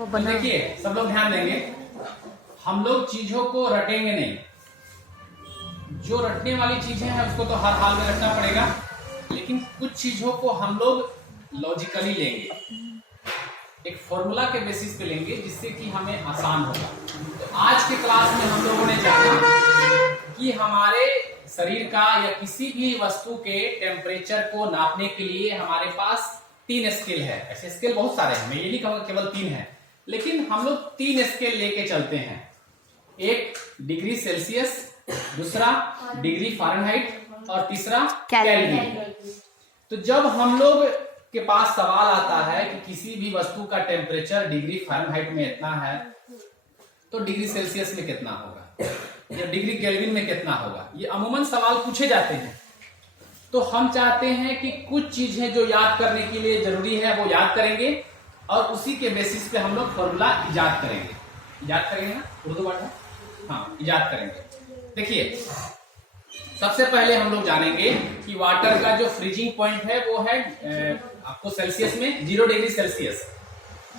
तो देखिए सब लोग ध्यान देंगे, हम लोग चीजों को रटेंगे नहीं, जो रटने वाली चीजें हैं उसको तो हर हाल में रटना पड़ेगा, लेकिन कुछ चीजों को हम लोग लॉजिकली लेंगे, एक फॉर्मूला के बेसिस पे लेंगे जिससे कि हमें आसान होगा। तो आज के क्लास में हम लोगों ने जाना कि हमारे शरीर का या किसी भी वस्तु के टेम्परेचर को नापने के लिए हमारे पास 3 स्केल है। ऐसे स्केल बहुत सारे हैं, मैं ये नहीं कहूँगा केवल 3 है, लेकिन हम लोग 3 स्केल लेके चलते हैं। एक डिग्री सेल्सियस, दूसरा डिग्री फ़ारेनहाइट और तीसरा केल्विन। तो जब हम लोग के पास सवाल आता है कि किसी भी वस्तु का टेम्परेचर डिग्री फ़ारेनहाइट में इतना है तो डिग्री सेल्सियस में कितना होगा या डिग्री केल्विन में कितना होगा, ये अमूमन सवाल पूछे जाते हैं। तो हम चाहते हैं कि कुछ चीजें जो याद करने के लिए जरूरी है वो याद करेंगे और उसी के बेसिस पे हम लोग फॉर्मूला इजाद करेंगे। इजाद करेंगे ना, उर्दू वर्ड है, हाँ इजाद करेंगे। देखिए सबसे पहले हम लोग जानेंगे कि वाटर का जो फ्रीजिंग पॉइंट है वो है आपको सेल्सियस में 0 डिग्री सेल्सियस,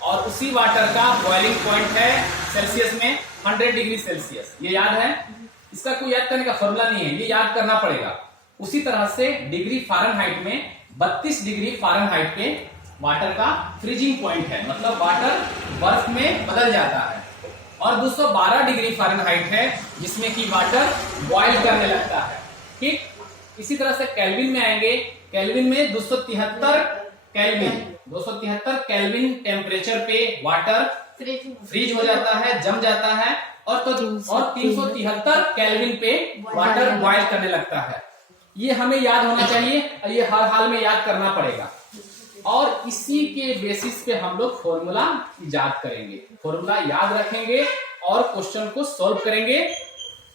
और उसी वाटर का बॉइलिंग पॉइंट है सेल्सियस में 100 डिग्री सेल्सियस। ये याद है, इसका कोई याद करने का फॉर्मूला नहीं है, ये याद करना पड़ेगा। उसी तरह से डिग्री फ़ारेनहाइट में 32 डिग्री फ़ारेनहाइट पे वाटर का फ्रीजिंग पॉइंट है, मतलब वाटर बर्फ में बदल जाता है। और 212 डिग्री फ़ारेनहाइट है जिसमें कि वाटर बॉयल करने लगता है। ठीक इसी तरह से केल्विन में आएंगे, केल्विन में 273 केल्विन टेम्परेचर पे वाटर फ्रीज हो जाता है, जम जाता है, और 373 केल्विन पे वाटर बॉयल करने लगता है। ये हमें याद होना चाहिए और ये हर हाल में याद करना पड़ेगा। और इसी के बेसिस पे हम लोग फॉर्मूला इजाद करेंगे, फॉर्मूला याद रखेंगे और क्वेश्चन को सॉल्व करेंगे।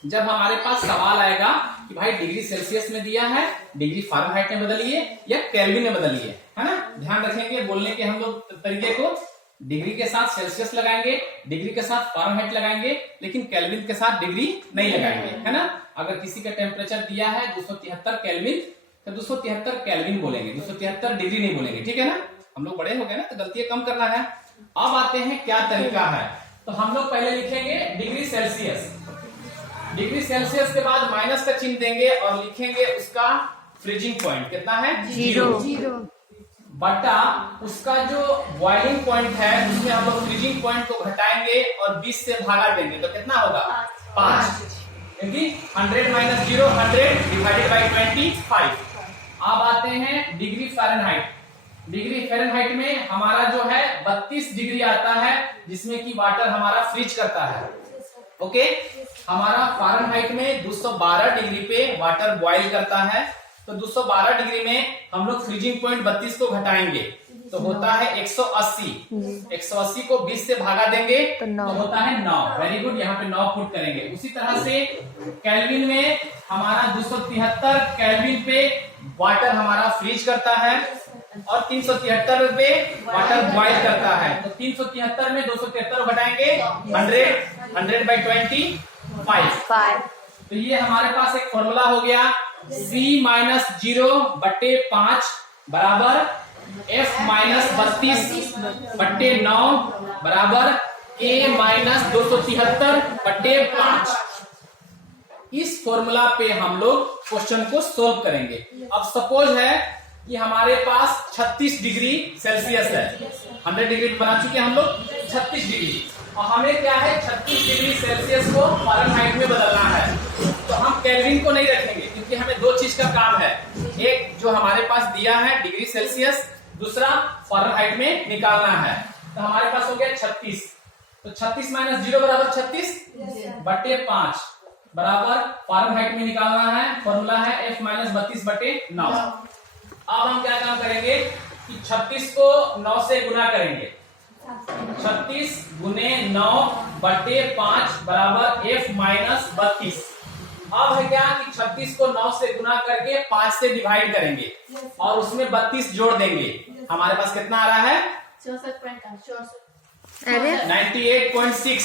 जब हमारे पास सवाल आएगा कि भाई डिग्री सेल्सियस में दिया है, डिग्री फ़ारेनहाइट में बदलिए या केल्विन में बदलिए, है ना, ध्यान रखेंगे बोलने के हम लोग तरीके को। डिग्री के साथ सेल्सियस लगाएंगे, डिग्री के साथ फ़ारेनहाइट लगाएंगे, लेकिन केल्विन के साथ डिग्री नहीं लगाएंगे, है ना। अगर किसी का टेम्परेचर दिया है 273 केल्विन तो 273 केल्विन बोलेंगे, 273 डिग्री नहीं बोलेंगे, ठीक है ना। हम लोग बड़े हो गए ना तो गलतियां कम करना है। अब आते हैं क्या तरीका है, तो हम लोग पहले लिखेंगे डिग्री सेल्सियस, डिग्री सेल्सियस के बाद माइनस का चिन्ह देंगे और लिखेंगे उसका फ्रीजिंग पॉइंट कितना है 0 बटा उसका जो बॉइलिंग पॉइंट है उसमें हम लोग फ्रीजिंग पॉइंट को घटाएंगे और 20 से भागा देंगे तो कितना होगा 5, क्योंकि 100 माइनस 0 100 डिवाइडेड बाई 25। अब आते हैं डिग्री फ़ारेनहाइट। डिग्री फ़ारेनहाइट में हमारा जो है 32 डिग्री आता है जिसमें कि वाटर हमारा फ्रीज करता है। ओके, हमारा फ़ारेनहाइट में 212 डिग्री पे वाटर बॉईल करता है, तो 212 डिग्री में हम लोग फ्रीजिंग पॉइंट 32 को घटाएंगे तो होता है 180। 180 को 20 से भागा देंगे तो होता है 9। वेरी गुड, यहाँ पे 9 पुट करेंगे। उसी तरह से केल्विन में हमारा 273 केल्विन पे वाटर हमारा फ्रीज करता है और 373 पे वाटर बॉईल करता है, तो 373 में 273 घटाएंगे 100 बाई 25। तो ये हमारे पास एक फॉर्मूला हो गया, C माइनस 0 बटे 5 बराबर F माइनस 32 बटे 9 बराबर A माइनस 273 बटे 5। इस फॉर्मूला पे हम लोग क्वेश्चन को सोल्व करेंगे। अब सपोज है कि हमारे पास 36 डिग्री सेल्सियस है, 100 डिग्री बना चुके हम लोग 36 डिग्री, और हमें क्या है 36 डिग्री सेल्सियस को फ़ारेनहाइट में बदलना है। तो हम केल्विन को नहीं रखेंगे क्योंकि हमें 2 चीज का काम है, एक जो हमारे पास दिया है डिग्री सेल्सियस, दूसरा फ़ारेनहाइट में निकालना है। तो हमारे पास हो गया 36, तो 36 माइनस 0 बराबर 36 बटे 5 बराबर फ़ारेनहाइट में निकालना है, फॉर्मूला है F माइनस 32 बटे 9। अब हम क्या काम करेंगे कि 36 को 9 से गुना करेंगे, 36 गुने 9 बटे 5 बराबर F माइनस 32। अब है क्या कि 36 को 9 से गुना करके 5 से डिवाइड करेंगे और उसमें 32 जोड़ देंगे। हमारे पास कितना आ रहा है 96.6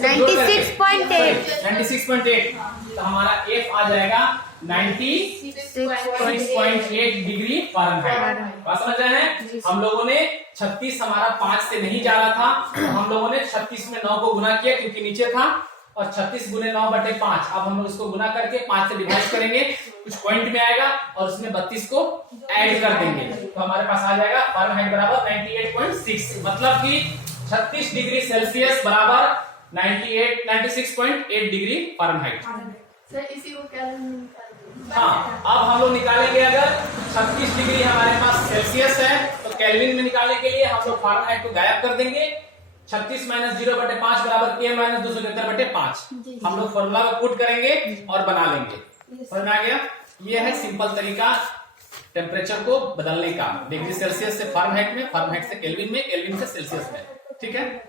96.8। तो हमारा F आ जाएगा 96.8 डिग्री फ़ारेनहाइट। बात समझ रहे हैं? हम लोगों ने 36 हमारा 5 से नहीं जा रहा था, तो हम लोगों ने 36 में 9 को गुना किया क्योंकि नीचे था, और 36 गुने 9/5। अब हम लोग इसको गुना करके 5 से डिवाइड करेंगे, कुछ पॉइंट में आएगा और उसमें 32 को ऐड कर देंगे, तो हमारे पास आ जाएगा फ़ारेनहाइट बराबर 98.6। मतलब कि 36 डिग्री सेल्सियस बराबर 96.8 डिग्री फ़ारेनहाइट। सर इसी को केल्विन में निकाल। हाँ, अब हम लोग निकालेंगे, अगर 36 डिग्री हमारे पास सेल्सियस है तो केल्विन में निकालने के लिए हम लोग फ़ारेनहाइट को गायब कर देंगे। 36 - 0/5 बराबर K - 273/5। हम लोग फॉर्मूला को पुट करेंगे और बना लेंगे। समझ में आ गया? ये है सिंपल तरीका टेम्परेचर को बदलने का, डिग्री सेल्सियस से फ़ारेनहाइट में, फ़ारेनहाइट से केल्विन में, केल्विन से सेल्सियस में। ठीक है।